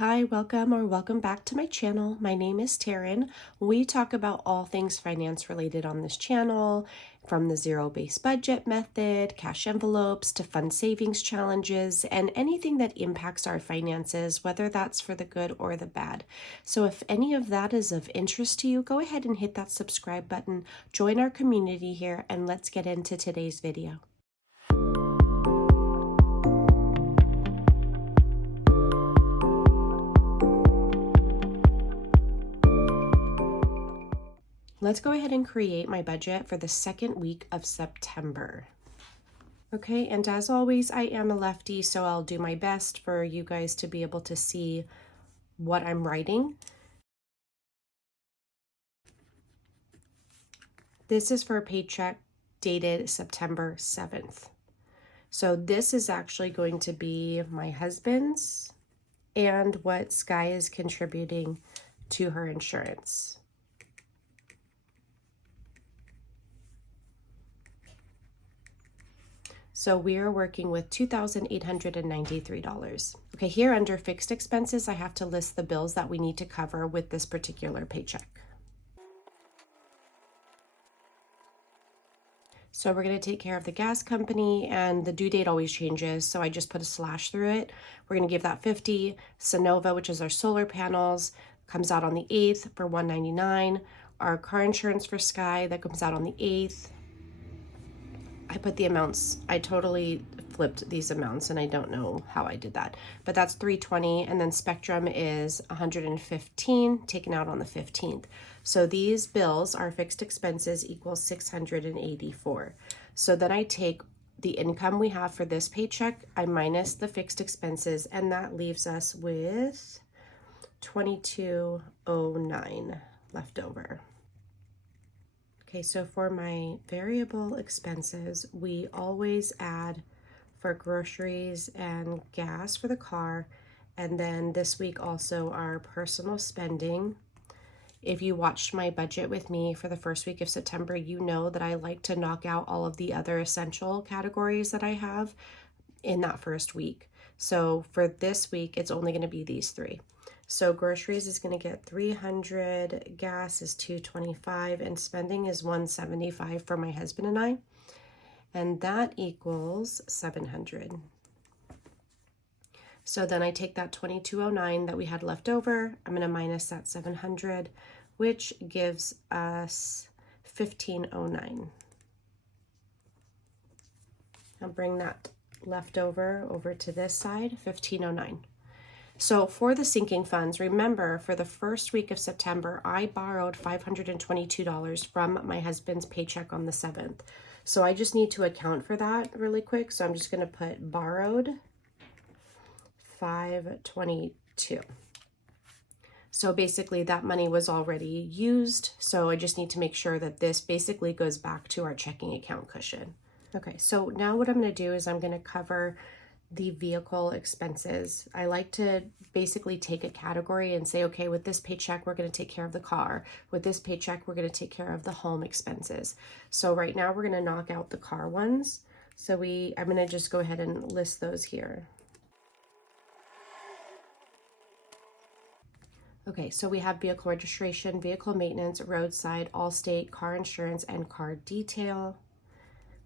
Hi, welcome back to my channel. My name is Taryn. We talk about all things finance related on this channel, from the zero-based budget method, cash envelopes, to fund savings challenges, and anything that impacts our finances, whether that's for the good or the bad. So if any of that is of interest to you, go ahead and hit that subscribe button, join our community here, and let's get into today's video. Let's go ahead and create my budget for the second week of September. Okay, and as always, I am a lefty, so I'll do my best for you guys to be able to see what I'm writing. This is for a paycheck dated September 7th. So this is actually going to be my husband's and what Sky is contributing to her insurance. So we are working with $2,893. Okay, here under fixed expenses, I have to list the bills that we need to cover with this particular paycheck. So we're going to take care of the gas company, and the due date always changes, so I just put a slash through it. We're going to give that $50. Sonova, which is our solar panels, comes out on the 8th for $199. Our car insurance for Sky, that comes out on the 8th. I put the amounts, I totally flipped these amounts and I don't know how I did that, but that's $320, and then Spectrum is $115 taken out on the 15th. So these bills, our fixed expenses, equals $684. So then I take the income we have for this paycheck, I minus the fixed expenses, and that leaves us with $2209 left over. Okay, so for my variable expenses, we always add for groceries and gas for the car, and then this week also our personal spending. If you watched my budget with me for the first week of September, you know that I like to knock out all of the other essential categories that I have in that first week. So for this week, it's only going to be these three. So groceries is going to get $300, gas is $225, and spending is $175 for my husband and I. And that equals $700. So then I take that $2209 that we had left over, I'm going to minus that $700, which gives us $1509. I'll bring that leftover over to this side, $1509. So for the sinking funds, remember for the first week of September, I borrowed $522 from my husband's paycheck on the 7th. So I just need to account for that really quick. So I'm just going to put borrowed $522. So basically that money was already used. So I just need to make sure that this basically goes back to our checking account cushion. Okay, so now what I'm going to do is I'm going to cover the vehicle expenses. I like to basically take a category and say, okay, with this paycheck, we're going to take care of the car. With this paycheck, we're going to take care of the home expenses. So right now we're going to knock out the car ones. So I'm going to just go ahead and list those here. Okay, so we have vehicle registration, vehicle maintenance, roadside, Allstate, car insurance, and car detail.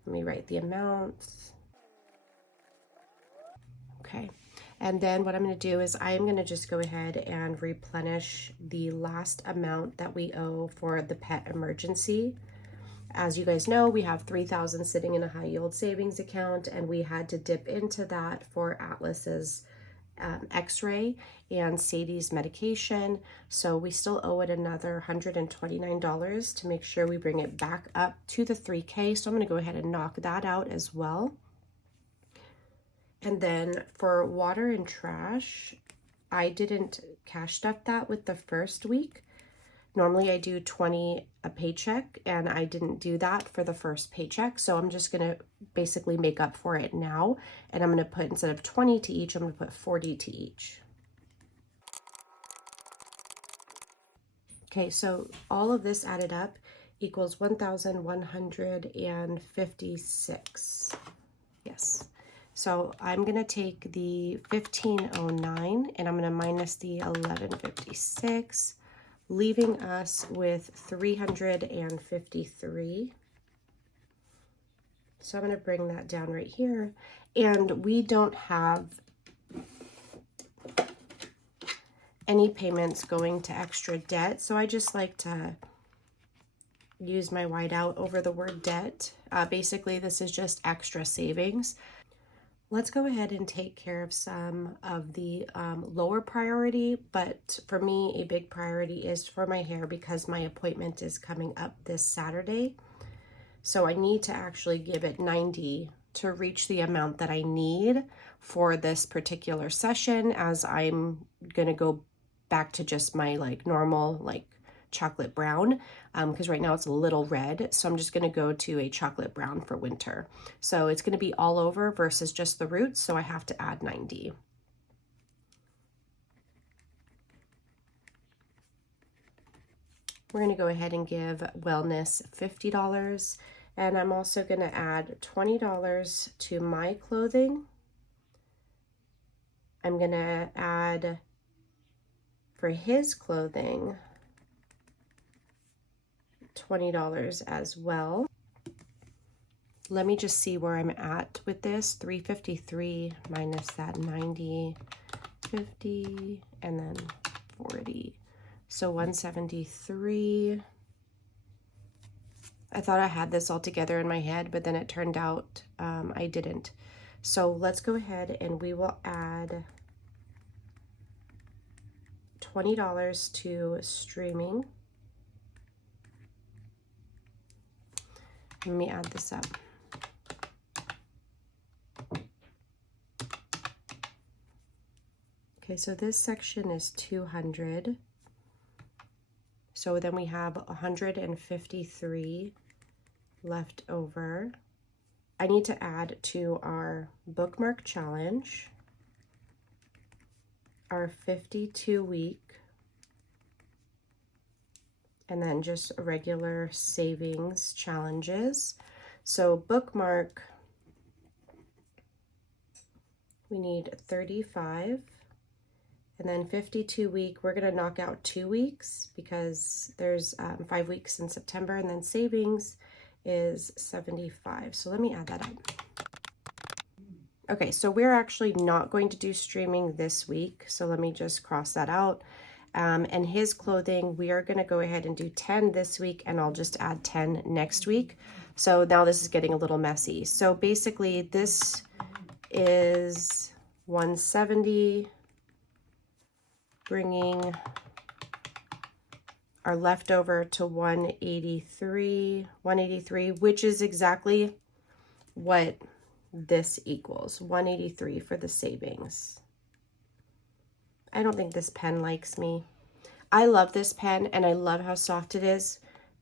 Let me write the amounts. Okay, and then what I'm going to do is I am going to just go ahead and replenish the last amount that we owe for the pet emergency. As you guys know, we have $3,000 sitting in a high yield savings account, and we had to dip into that for Atlas's x-ray and Sadie's medication. So we still owe it another $129 to make sure we bring it back up to the 3K. So I'm going to go ahead and knock that out as well. And then for water and trash, I didn't cash stuff that with the first week. Normally I do 20 a paycheck, and I didn't do that for the first paycheck. So I'm just going to basically make up for it now. And I'm going to put, instead of 20 to each, I'm going to put 40 to each. Okay, so all of this added up equals 1,156. Yes. So I'm going to take the 1509 and I'm going to minus the 1156, leaving us with 353. So I'm going to bring that down right here. And we don't have any payments going to extra debt. So I just like to use my whiteout over the word debt. Basically, this is just extra savings. Let's go ahead and take care of some of the lower priority, but for me, a big priority is for my hair because my appointment is coming up this Saturday. So I need to actually give it 90 to reach the amount that I need for this particular session, as I'm going to go back to just my like normal like chocolate brown, because right now it's a little red, so I'm just going to go to a chocolate brown for winter. So it's going to be all over versus just the roots, so I have to add 90. We're going to go ahead and give wellness $50, and I'm also going to add $20 to my clothing. I'm going to add for his clothing $20 as well. Let me just see where I'm at with this. 353 minus that 90, 50, and then 40. So 173. I thought I had this all together in my head, but then it turned out I didn't. So let's go ahead and we will add $20 to streaming. Let me add this up. Okay, so this section is 200. So then we have 153 left over. I need to add to our bookmark challenge, our 52-week, and then just regular savings challenges. So bookmark, we need 35, and then 52-week, we're gonna knock out 2 weeks because there's 5 weeks in September, and then savings is 75. So let me add that up. Okay, so we're actually not going to do streaming this week, so let me just cross that out. And his clothing, we are going to go ahead and do 10 this week, and I'll just add 10 next week. So now this is getting a little messy. So basically this is 170, bringing our leftover to 183, which is exactly what this equals, 183 for the savings. I don't think this pen likes me. I love this pen and I love how soft it is,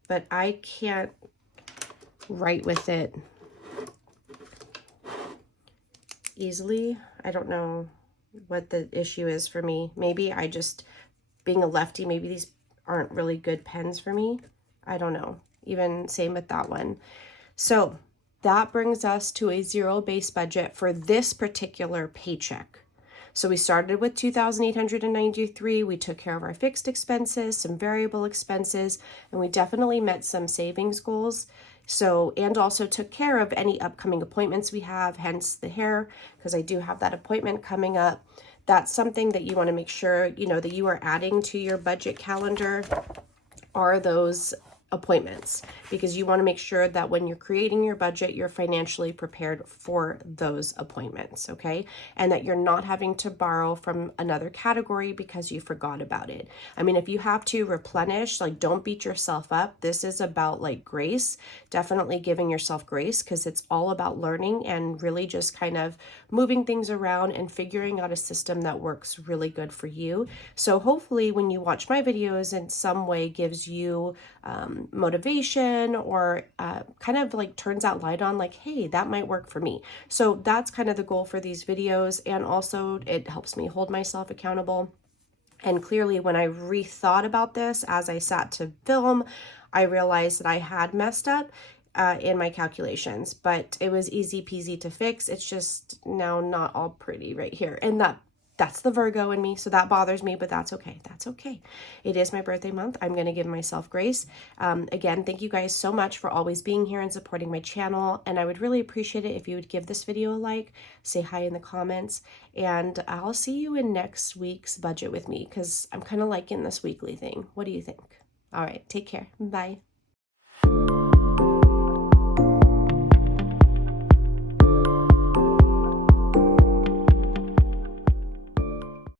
but I can't write with it easily. I don't know what the issue is for me. Maybe I just, being a lefty, maybe these aren't really good pens for me. I don't know. Even same with that one. So that brings us to a zero base budget for this particular paycheck. So we started with $2,893. We took care of our fixed expenses, some variable expenses, and we definitely met some savings goals. So, and also took care of any upcoming appointments we have, hence the hair, because I do have that appointment coming up. That's something that you want to make sure, you know, that you are adding to your budget calendar are those appointments, because you want to make sure that when you're creating your budget, you're financially prepared for those appointments, okay? And that you're not having to borrow from another category because you forgot about it. I mean, if you have to replenish, like, don't beat yourself up. This is about like grace, definitely giving yourself grace, because it's all about learning and really just kind of moving things around and figuring out a system that works really good for you. So hopefully when you watch my videos in some way gives you motivation, or kind of like turns that light on, like, hey, that might work for me. So that's kind of the goal for these videos, and also it helps me hold myself accountable. And clearly when I rethought about this as I sat to film, I realized that I had messed up. in my calculations, but it was easy peasy to fix. It's just now not all pretty right here. And that's the Virgo in me, so that bothers me, but that's okay. That's okay. It is my birthday month. I'm going to give myself grace. Again, thank you guys so much for always being here and supporting my channel, and I would really appreciate it if you would give this video a like, say hi in the comments, and I'll see you in next week's budget with me, because I'm kind of liking this weekly thing. What do you think? All right, take care. Bye.